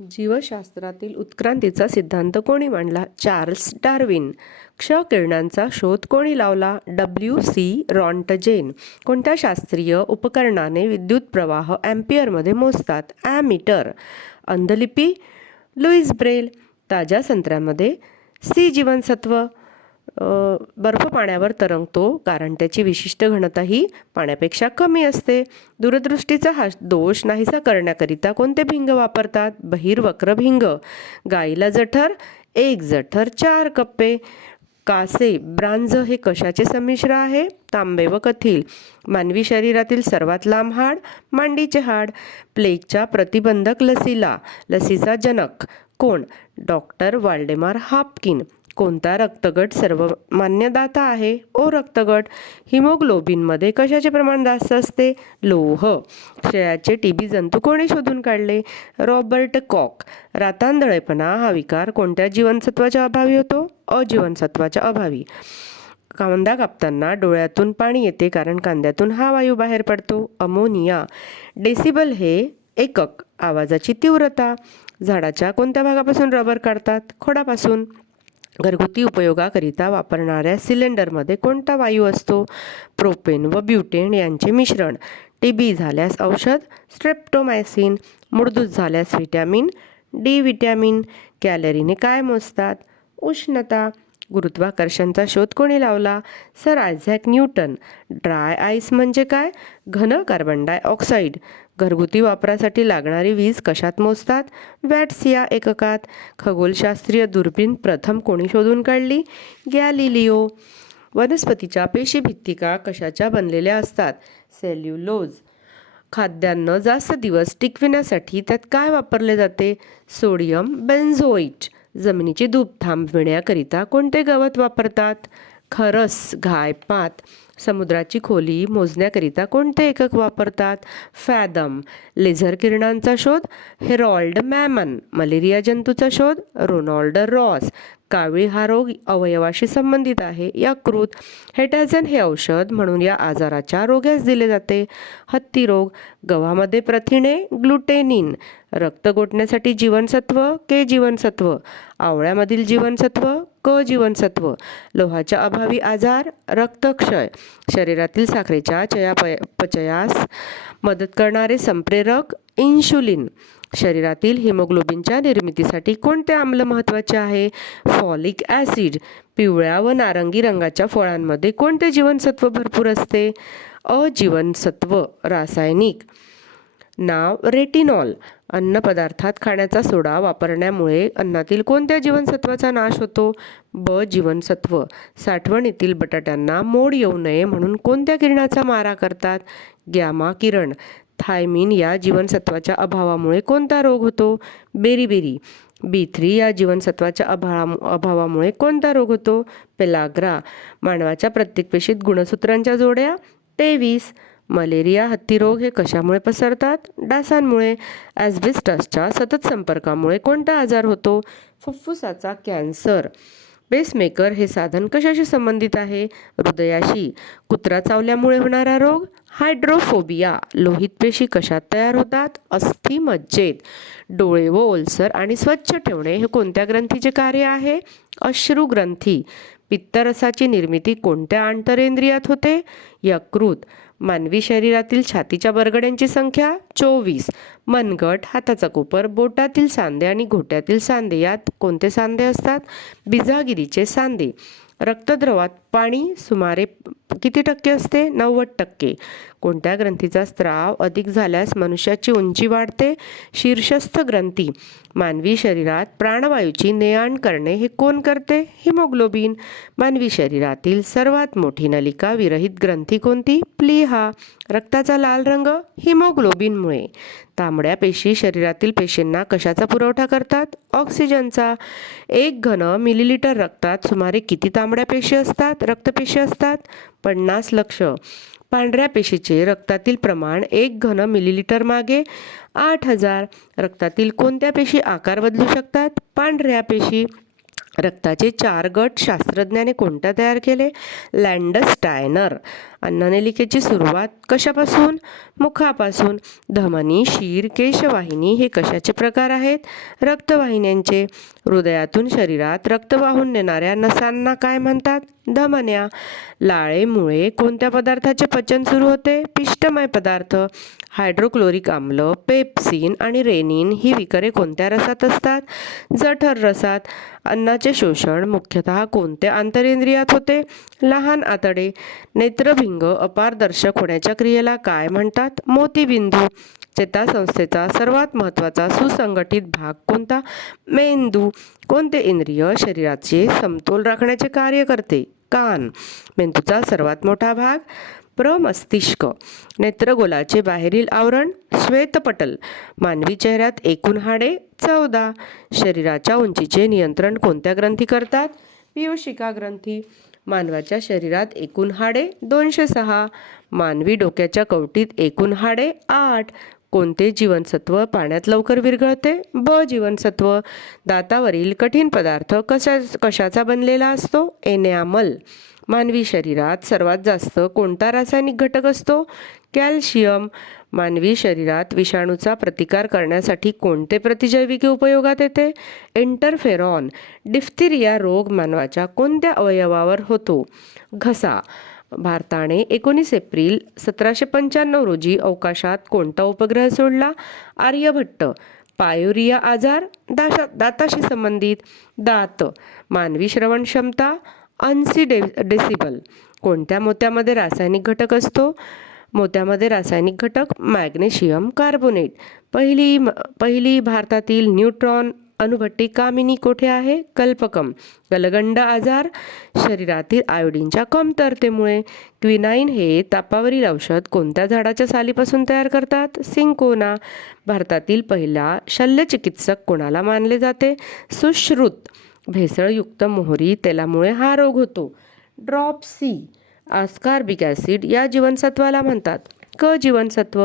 जीवशास्त्रातील उत्क्रांतीचा सिद्धांत कोणी मांडला? Charles Darwin. क्ष किरणांचा शोध कोणी लावला? W C. रॉन्टजेन. कोणत्या शास्त्रीय उपकरणाने विद्युत प्रवाह ॲम्पियरमध्ये मोजतात? ॲमीटर अंधलिपी. Louis Braille. ताज्या संत्र्यामध्ये. सी. जीवनसत्व. बर्फ पाण्यावर तरंगतो कारण त्याची विशिष्ट घनता ही पाण्यापेक्षा कमी असते. दूरदृष्टीचा हा दोष नाहीसा करण्याकरिता कोणते भिंग वापरतात? बहिर्वक्र भिंग गाईला जठर एक जठर चार कप्पे. कासे ब्रांझ हे कशाचे संमिश्र आहे? तांबे व कथील. मानवी शरीरातील सर्वात लांब हाड मांडीचे हाड. प्लेगच्या प्रतिबंधक लसीला लसीचा जनक. कोण? Doctor Waldemar Haffkine. कोणता रक्तगट सर्वमान्यदाता आहे? ओ रक्तगट हिमोग्लोबिनमध्ये कशाचे प्रमाण जास्त असते? लोह. क्षयाचे टीबी जंतू कोणी शोधून काढले? Robert cock. रातांदळेपणा हा विकार कोणत्या जीवनसत्वाच्या अभावी होतो? अजीवनसत्वाच्या अभावी. कांदा कापताना डोळ्यातून पाणी येते कारण कांद्यातून हा वायू बाहेर पडतो. अमोनिया. डेसिबल हे एकक. आवाजाची तीव्रता. झाडाच्या कोणत्या भागापासून रबर काढतात? खोडापासून. घरगुती उपयोगाकरिता वापरणाऱ्या सिलेंडरमध्ये कोणता वायू असतो? प्रोपेन व ब्युटेन यांचे मिश्रण. टी बी झाल्यास औषध स्ट्रेप्टोमायसिन मुडदूस झाल्यास व्हिटॅमिन डी व्हिटॅमिन. कॅलरीने काय मोजतात? उष्णता. गुरुत्वाकर्षणचा शोध कोणी लावला? Sir Isaac Newton. Dry ice म्हणजे काय? घन कार्बन डायऑक्साईड घरगुती वापरासाठी लागणारी वीज कशात मोजतात? वॅट्स या एककात. खगोलशास्त्रीय दुर्बीण प्रथम कोणी शोधून काढली? गॅलिलिओ. वनस्पतीच्या पेशीभित्तिका कशाच्या बनलेल्या असतात? सेल्युलोज. खाद्यान्न जास्त दिवस टिकविण्यासाठी त्यात काय वापरले जाते? सोडियम बेन्झोईट जमिनीची धूप थांबविण्याकरिता कोणते गवत वापरतात? खरस घाय पात. समुद्राची खोली मोजण्याकरिता कोणते एकक वापरतात? फॅदम लेझर किरणांचा शोध हेरॉल्ड मॅमन मलेरिया जंतूचा शोध रोनॉल्ड रॉस कावीळ हा रोग अवयवाशी संबंधित आहे. यकृत हेटॅझन हे औषध म्हणून या आजाराच्या रोग्यास दिले जाते. हत्ती रोग गव्हामध्ये प्रथिने ग्लुटेनिन रक्त गोठण्यासाठी जीवनसत्व के जीवनसत्व आवळ्यामधील जीवनसत्व क जीवनसत्व लोहाच्या अभावी आजार रक्तक्षय शरीरातील साखरेच्या चयापय पचयास मदत करणारे संप्रेरक इन्शुलिन शरीरातील हिमोग्लोबिनच्या निर्मितीसाठी कोणते आम्ल महत्त्वाचे आहे? फॉलिक ॲसिड पिवळ्या व नारंगी रंगाच्या फळांमध्ये कोणते जीवनसत्व भरपूर असते? अजीवनसत्व रासायनिक. नाव रेटिनॉल अन्नपदार्थात खाण्याचा सोडा वापरण्यामुळे अन्नातील कोणत्या जीवनसत्वाचा नाश होतो? ब जीवनसत्व. साठवणीतील बटाट्यांना मोड येऊ नये म्हणून कोणत्या किरणाचा मारा करतात? गॅमा किरण. थायमिन या जीवनसत्वाच्या अभावामुळे कोणता रोग होतो? बेरीबेरी बी थ्री या जीवनसत्वाच्या अभा अभावामुळे कोणता रोग होतो? पेलाग्रा. मानवाच्या प्रत्येक पेशीत गुणसूत्रांच्या जोड्या. तेवीस. मलेरिया हत्तीरोग हे कशामुळे पसरतात? डासांमुळे. ॲस्बेस्टसच्या सतत संपर्कामुळे कोणता आजार होतो? फुफ्फुसाचा कॅन्सर. पेसमेकर हे साधन कशाशी संबंधित आहे? हृदयाशी. कुत्रा चावल्यामुळे होणारा रोग? हायड्रोफोबिया लोहित पेशी कशात तयार होतात? अस्थि मज्जेत डोळे व ओलसर आणि स्वच्छ ठेवणे हे कोणत्या ग्रंथीचे कार्य आहे? अश्रू ग्रंथी पित्तरसाची निर्मिती कोणत्या आंतरेंद्रियात होते? यकृत मानवी शरीरातील छातीच्या बरगड्यांची संख्या? चोवीस. मनगट हाताचा कोपर बोटातील सांधे आणि घोट्यातील सांधे. यात कोणते सांधे असतात? बिजागिरीचे सांधे. रक्तद्रवात पाणी सुमारे किती टक्के असते? नव्वद टक्के. कोणत्या ग्रंथीचा स्त्राव अधिक झाल्यास मनुष्याची उंची वाढते? शीर्षस्थ ग्रंथी. मानवी शरीरात प्राणवायूची ने आण करणे हे कोण करते? हिमोग्लोबिन. मानवी शरीरातील सर्वात मोठी नलिका विरहित ग्रंथी कोणती? प्लीहा. रक्ताचा लाल रंग हिमोग्लोबिनमुळे. तांबड्या पेशी शरीरातील पेशींना कशाचा पुरवठा करतात? ऑक्सिजनचा. एक घन मिलीलिटर रक्तात सुमारे किती तांबड्या पेशी असतात? रक्तपेशी असतात? पन्नास लक्ष. पांढऱ्या पेशीचे रक्तातील प्रमाण एक घन मिलीलिटर मागे. आठ हजार. रक्तातील कोणत्या पेशी आकार बदलू शकतात? पांढऱ्या पेशी. रक्ताचे चार गट शास्त्रज्ञाने कोणत्या तयार केले? लँडस्टायनर. अन्ननलिकेची सुरुवात कशापासून? मुखापासून. धमनी शीर केशवाहिनी हे कशाचे प्रकार आहेत? रक्तवाहिन्यांचे. हृदयातून शरीरात रक्त वाहून नेणाऱ्या नसांना काय म्हणतात? धमन्या. लाळेमुळे कोणत्या पदार्थाचे पचन सुरू होते? पिष्टमय पदार्थ. हायड्रोक्लोरिक आम्ल पेप्सिन आणि रेनिन ही विकरे कोणत्या रसात असतात? जठर रसात. अन्नाचे शोषण मुख्यतः कोणत्या आंतरेंद्रियात होते? लहान आतडे. नेत्रभिंग अपारदर्शक होण्याच्या क्रियेला काय म्हणतात? मोतीबिंदू. चेतासंस्थेचा सर्वात महत्त्वाचा सुसंघटित भाग कोणता? मेंदू. कोणते इंद्रिय शरीराचे समतोल राखण्याचे कार्य करते? कान. मेंदूचा सर्वात मोठा भाग प्रमस्तिष्क. नेत्रगोलाचे बाहेरील आवरण श्वेतपटल. मानवी चेहऱ्यात एकूण हाडे चौदा. शरीराच्या उंचीचे नियंत्रण कोणत्या ग्रंथी करतात? पियुषिका ग्रंथी. मानवाच्या शरीरात एकूण हाडे दोनशे सहा मानवी डोक्याच्या कवटीत एकूण हाडे आठ. कोणते जीवनसत्व पाण्यात लवकर विरघळते? ब. जीवनसत्व. दातावरील कठीण पदार्थ कशा कशाचा बनलेला असतो? एनॅमल. मानवी शरीरात सर्वात जास्त कोणता रासायनिक घटक असतो? कॅल्शियम. मानवी शरीरात विषाणूचा प्रतिकार करण्यासाठी कोणते प्रतिजैविके उपयोगात येते? इंटरफेरॉन डिफ्थिरिया रोग मानवाच्या कोणत्या अवयवावर होतो? घसा भारताने एकोणीस एप्रिल सतराशे पंच्याण्णव रोजी अवकाशात कोणता उपग्रह सोडला? आर्यभट्ट पायुरिया आजार दाशा दाताशी संबंधित दात मानवी श्रवण क्षमता ऐंशी डे डेसिबल कोणत्या मोत्यामध्ये रासायनिक घटक असतो? मोत्यामध्ये रासायनिक घटक मॅग्नेशियम कार्बोनेट. पहिली म- पहिली भारतातील न्यूट्रॉन अणुभट्टी कामिनी कोठे आहे? कल्पकम. गलगंड आजार. शरीरातील आयोडीनच्या कमतरतेमुळे क्विनाईन हे तापावरील औषध कोणत्या झाडाच्या सालीपासून तयार करतात? सिंकोना. भारतातील पहिला शल्यचिकित्सक कोणाला मानले जाते? सुश्रुत. भेसळयुक्त मोहरी तेलामुळे हा रोग होतो. Drop C. आस्कार्बिक ॲसिड या जीवनसत्वाला म्हणतात. क जीवनसत्व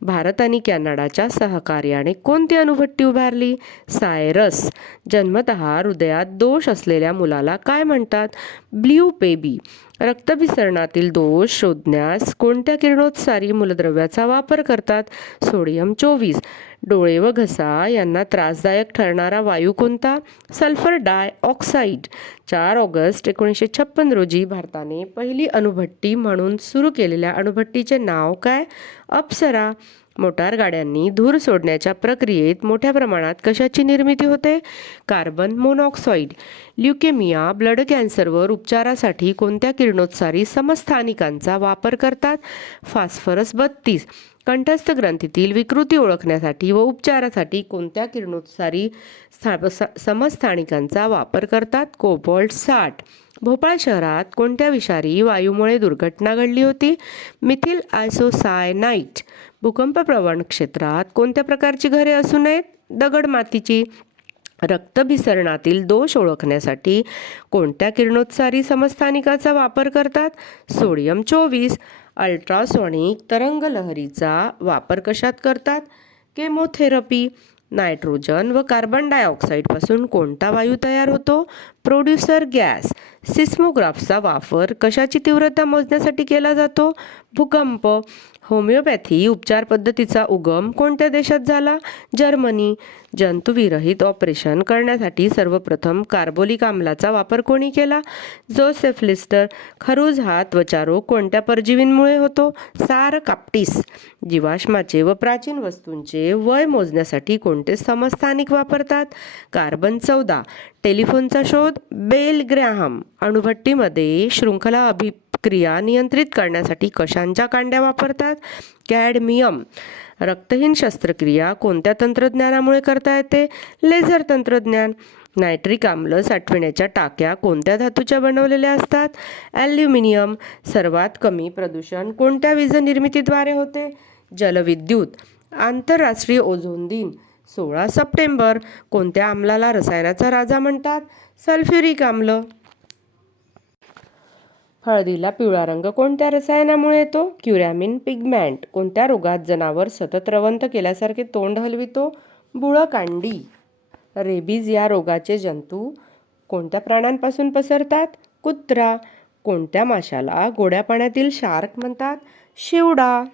भारत आणि कॅनडाच्या सहकार्याने कोणती अणुभट्टी उभारली? सायरस जन्मत हृदयात दोष असलेल्या मुलाला काय म्हणतात? ब्ल्यू बेबी रक्तभिसरणातील दोष शोधण्यास कोणत्या किरणोत्सारी मूलद्रव्याचा वापर करतात? सोडियम चोवीस. डोळे व घसा यांना त्रासदायक ठरणारा वायू कोणता? सल्फर डाय ऑक्साईड चार ऑगस्ट एकोणीसशे छप्पन रोजी भारताने पहिली अणुभट्टी म्हणून सुरू केलेल्या अणुभट्टीचे नाव काय? अप्सरा. मोटार गाड्यांनी धूर सोडण्याच्या प्रक्रियेत मोठ्या प्रमाणात कशाची निर्मिती होते? कार्बन मोनॉक्साईड ल्युकेमिया ब्लड कॅन्सरवर उपचारासाठी कोणत्या किरणोत्सारी समस्थानिकांचा वापर करतात? फॉस्फरस बत्तीस कंठस्थ ग्रंथीतील विकृती ओळखण्यासाठी व उपचारासाठी कोणत्या किरणोत्सारी स- समस्थानिकांचा वापर करतात? कोबॉल्ट साठ भोपाळ शहरात कोणत्या विषारी वायूमुळे दुर्घटना घडली होती? मिथिल आयसोसायनाईट भूकंपप्रवण क्षेत्रात कोणत्या प्रकारची घरे असू नयेत? दगड मातीची रक्तभिसरणातील दोष ओळखण्यासाठी कोणत्या किरणोत्सारी समस्थानिकाचा वापर करतात? सोडियम चोवीस अल्ट्रासॉनिक तरंगलहरीचा वापर कशात करतात? केमोथेरपी नायट्रोजन व कार्बन डायऑक्साईडपासून कोणता वायू तयार होतो? प्रोड्युसर गॅस सिस्मोग्राफचा वापर कशाची तीव्रता मोजण्यासाठी केला जातो? भूकंप होमिओपॅथी उपचार पद्धतीचा उगम कोणत्या देशात झाला? जर्मनी. जंतुविरहित ऑपरेशन करण्यासाठी सर्वप्रथम कार्बोलिक आम्लाचा वापर कोणी केला? Joseph Lister. खरूज हा त्वचारोग कोणत्या परजीवींमुळे होतो? सार कापटीस. जीवाश्माचे व प्राचीन वस्तूंचे वय मोजण्यासाठी कोणते समस्थानिक वापरतात? कार्बन चौदा. टेलिफोनचा शोध. Bell Graham. अणुभट्टीमध्ये शृंखला क्रिया नियंत्रित करण्यासाठी कशांच्या कांड्या वापरतात? कॅडमियम रक्तहीन शस्त्रक्रिया कोणत्या तंत्रज्ञानामुळे करता येते? लेझर तंत्रज्ञान नायट्रिक आम्ल साठविण्याच्या टाक्या कोणत्या धातूच्या बनवलेल्या असतात? ॲल्युमिनियम सर्वात कमी प्रदूषण कोणत्या वीज निर्मितीद्वारे होते? जलविद्युत आंतरराष्ट्रीय ओझोन दिन सोळा सप्टेंबर कोणत्या आम्लाला रसायनाचा राजा म्हणतात? सल्फ्युरिक आम्ल हळदीला पिवळा रंग कोणत्या रसायनामुळे येतो? क्युरॅमिन पिगमँट. कोणत्या रोगात जनावर सतत रवंत केल्यासारखे तोंड हलवितो? बुळकांडी रेबीज या रोगाचे जंतू कोणत्या प्राण्यांपासून पसरतात? कुत्रा. कोणत्या माशाला गोड्या पाण्यातील शार्क म्हणतात? शिवडा.